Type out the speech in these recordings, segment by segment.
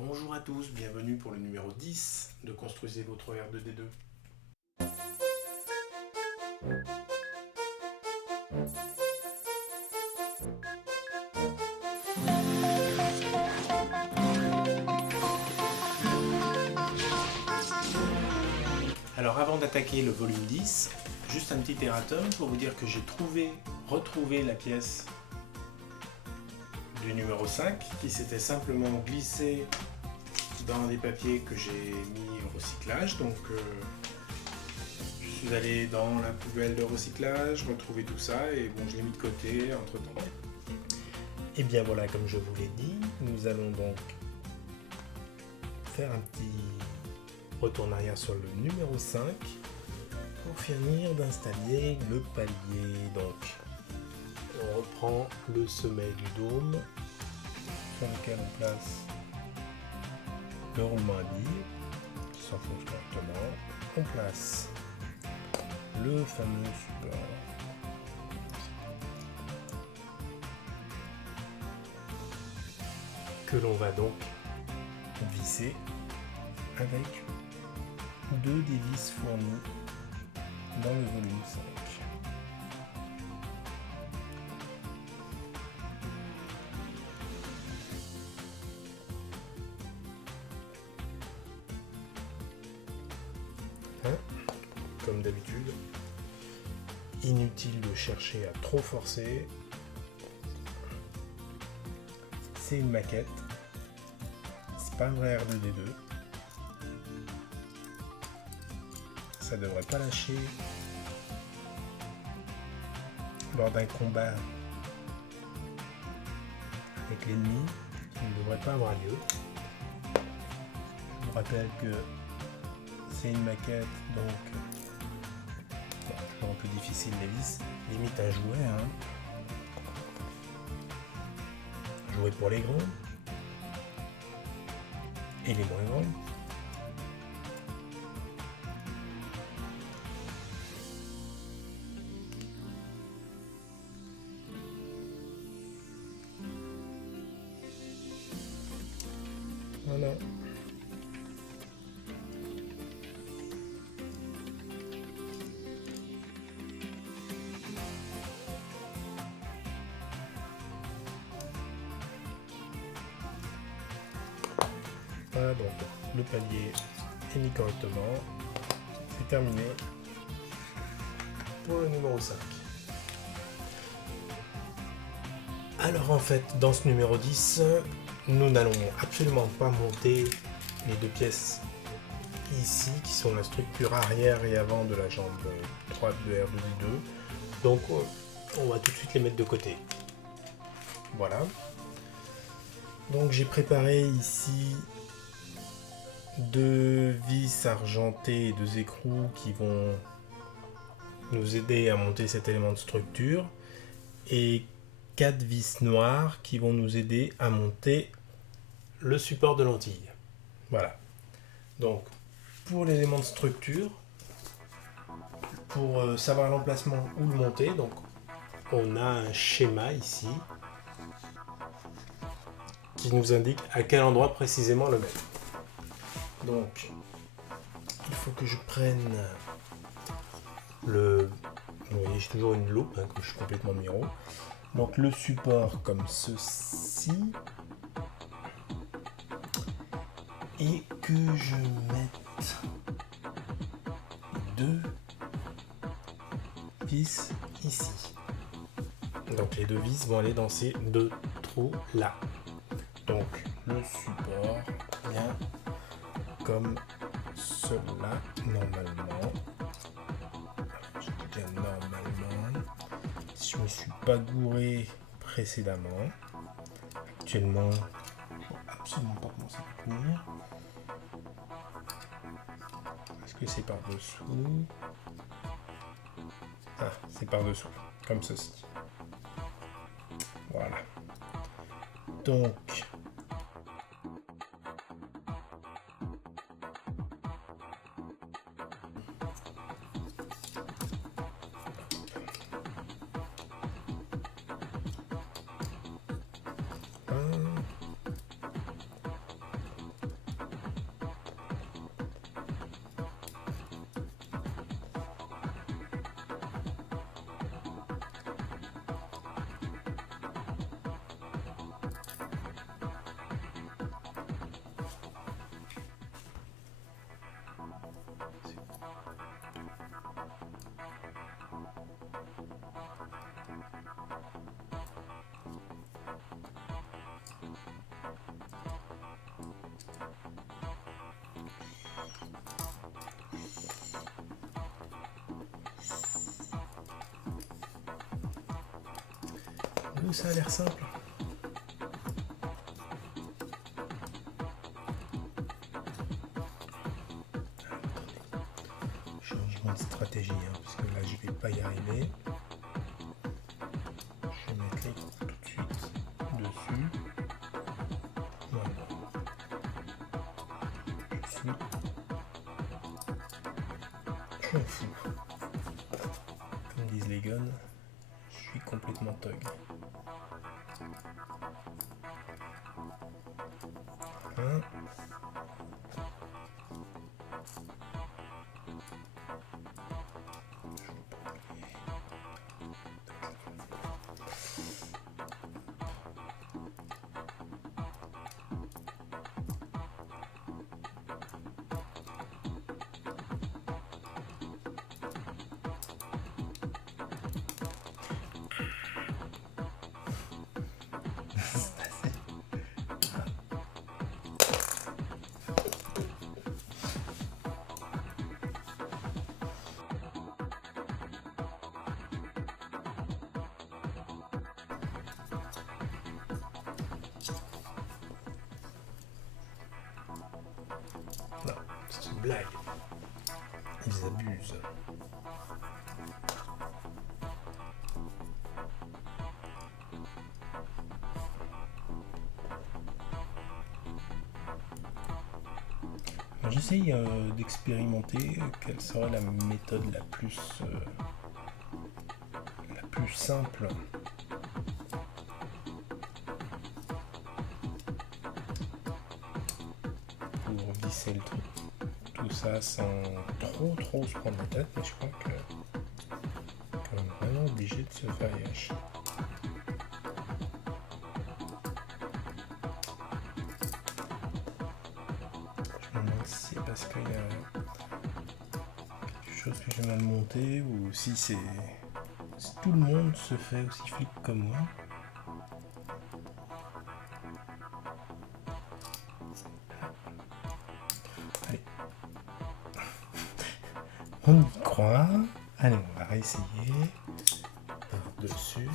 Bonjour à tous, bienvenue pour le numéro 10 de Construisez votre R2D2. Alors avant d'attaquer le volume 10, juste un petit erratum pour vous dire que j'ai retrouvé la pièce du numéro 5 qui s'était simplement glissée dans des papiers que j'ai mis au recyclage. Donc je suis allé dans la poubelle de recyclage, retrouver tout ça et bon, je l'ai mis de côté entre temps. Et bien voilà, comme je vous l'ai dit, nous allons donc faire un petit retour en arrière sur le numéro 5 pour finir d'installer le palier. Donc on reprend le sommet du dôme sur lequel on place le roulement à billes qui s'enfonce correctement. On place le fameux support que l'on va donc visser avec deux des vis fournies dans le volume 5. Comme d'habitude, inutile de chercher à trop forcer. C'est une maquette, c'est pas un vrai R2D2. Ça devrait pas lâcher lors d'un combat avec l'ennemi, qui ne devrait pas avoir lieu. Je vous rappelle que c'est une maquette, donc un peu difficile les vis, limite à jouer, jouer pour les grands et les moins grands. Voilà. Voilà, donc le palier est mis correctement. C'est terminé pour le numéro 5. Alors en fait, dans ce numéro 10, nous n'allons absolument pas monter les deux pièces ici, qui sont la structure arrière et avant de la jambe droite de R2D2. Donc on va tout de suite les mettre de côté. Voilà. Donc j'ai préparé ici deux vis argentées et deux écrous qui vont nous aider à monter cet élément de structure, et 4 vis noires qui vont nous aider à monter le support de lentille. Voilà. Donc pour l'élément de structure, pour savoir l'emplacement où le monter, donc on a un schéma ici qui nous indique à quel endroit précisément le mettre. Donc il faut que je prenne le... Vous voyez, j'ai toujours une loupe, comme je suis complètement miro. Donc le support comme ceci, et que je mette deux vis ici. Donc les deux vis vont aller dans ces deux trous là. Donc le support vient comme cela normalement. Je dis bien normalement. Si je ne me suis pas gouré précédemment. Actuellement, je ne sais absolument pas comment ça peut tenir. Est-ce que c'est par dessous? Ah, c'est par dessous, comme ceci. Voilà. Donc vous, ça a l'air simple. Changement de stratégie, hein, parce que là je vais pas y arriver. Je vais mettre l'écran tout de suite dessus. Voilà. Je m'en fous. Comme disent les guns, je suis complètement thug. Hein? Non, c'est une blague. Ils abusent. J'essaye d'expérimenter quelle serait la méthode la plus simple pour visser le truc. Tout ça sans trop se prendre la tête, mais je crois que on est vraiment obligé de se faire yach. Je me demande si c'est parce qu'il y a quelque chose que j'ai mal monté ou si c'est si tout le monde se fait aussi flip comme moi. Allez. On y croit. Allez, on va réessayer. Par-dessus.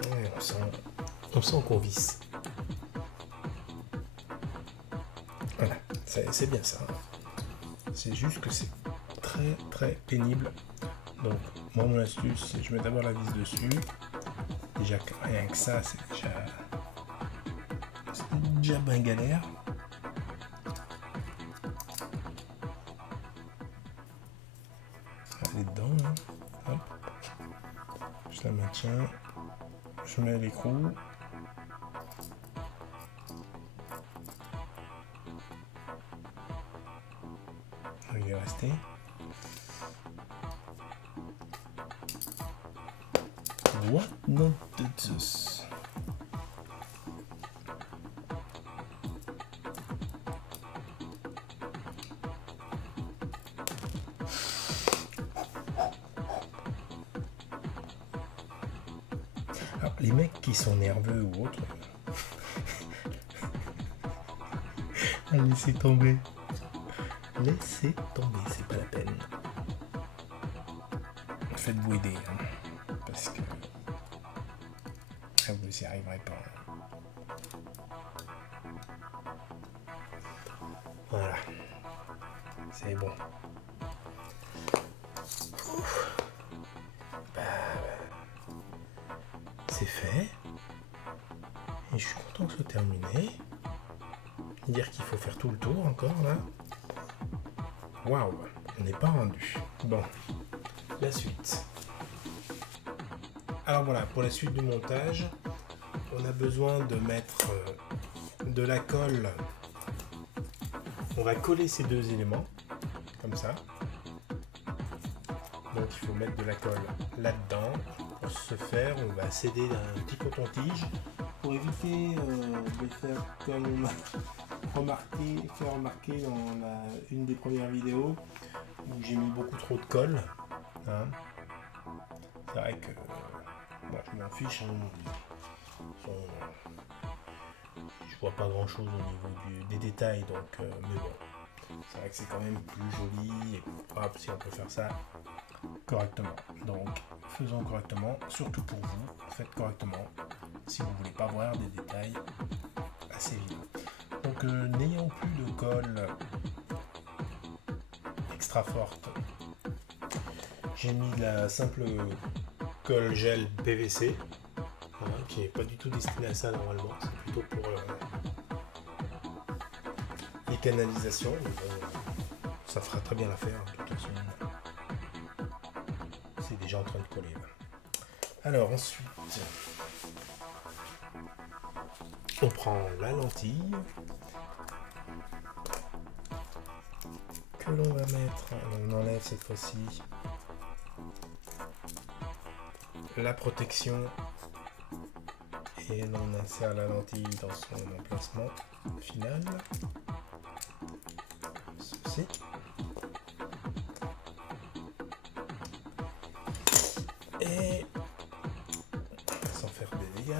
Ouais, on sent qu'on visse. Voilà, c'est bien ça. C'est juste que c'est très pénible. Donc, moi, mon astuce, c'est je mets d'abord la vis dessus. Déjà, rien que ça, c'est déjà bien galère. Elle est dedans, hein. Hop. Je la maintiens. Je mets l'écrou. Il est resté. What not this? Alors, les mecs qui sont nerveux ou autres, laissez tomber. Laissez tomber, c'est pas la peine. Faites-vous aider, hein, parce que vous n'y arriverez pas. Voilà, c'est bon. C'est fait. Et je suis content que ce soit terminé. Dire qu'il faut faire tout le tour encore là. Waouh, on n'est pas rendu. Bon, la suite. Alors voilà, pour la suite du montage, on a besoin de mettre de la colle. On va coller ces deux éléments, comme ça. Donc il faut mettre de la colle là-dedans. Pour ce faire, on va s'aider d'un petit coton-tige pour éviter de faire comme faire remarquer dans une des premières vidéos où j'ai mis beaucoup trop de colle. Hein. C'est vrai que moi je m'en fiche. Je vois pas grand chose au niveau des détails, donc mais bon, C'est vrai que c'est quand même plus joli et propre si on peut faire ça correctement. Donc faisons correctement, surtout pour vous, faites correctement si vous ne voulez pas voir des détails assez vilains. Donc n'ayant plus de colle extra forte, j'ai mis la simple colle gel PVC, voilà, qui n'est pas du tout destinée à ça normalement, c'est plutôt pour les canalisations. Ça fera très bien l'affaire, de toute façon c'est déjà en train de coller là. Alors ensuite on prend la lentille que l'on va mettre, on enlève cette fois-ci la protection et l'on insère la lentille dans son emplacement final, ceci. Et sans faire des dégâts,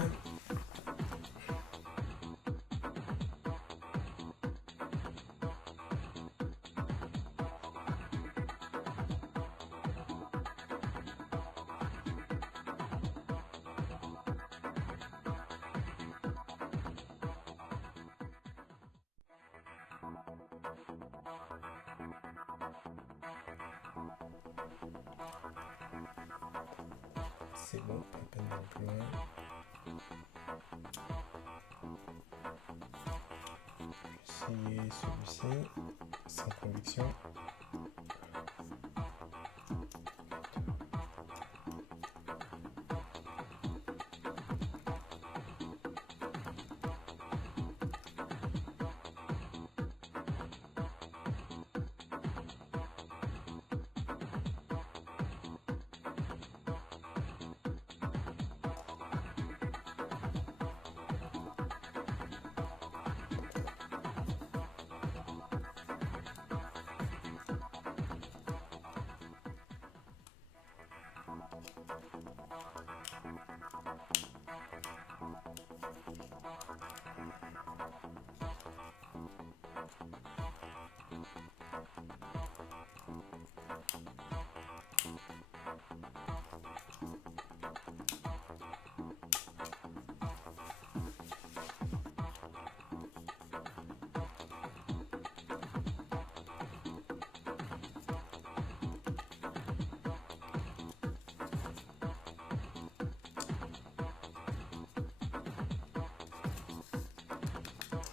c'est bon, pas la peine d'aller plus loin. Essayer celui-ci, sans conviction.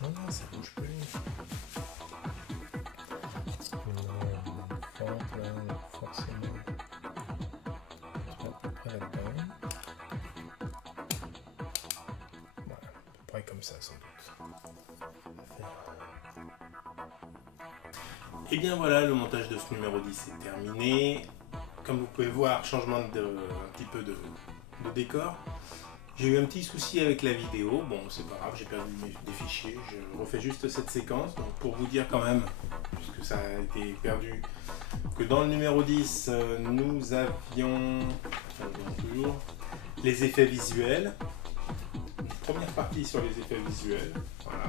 Non, ça bouge plus. Non, là, forcément. À peu près là-dedans. Voilà, à peu près comme ça sans doute. Et bien voilà, le montage de ce numéro 10 est terminé. Comme vous pouvez voir, changement un petit peu de décor. J'ai eu un petit souci avec la vidéo, bon c'est pas grave, j'ai perdu des fichiers, je refais juste cette séquence, donc pour vous dire quand même, puisque ça a été perdu, que dans le numéro 10, nous avions toujours les effets visuels, une première partie sur les effets visuels, voilà.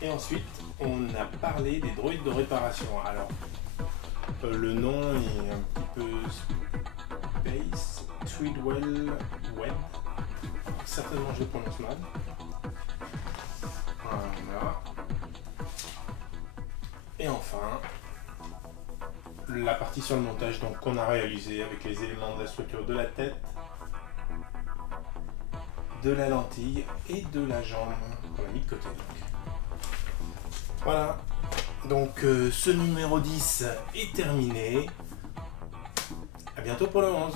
Et ensuite, on a parlé des droïdes de réparation. Alors, le nom est un petit peu Space Treadwell Web. Certainement, je le prononce mal. Voilà. Et enfin, la partie sur le montage qu'on a réalisé avec les éléments de la structure de la tête, de la lentille et de la jambe qu'on a mis de côté. Voilà. Donc, ce numéro 10 est terminé. À bientôt pour le 11.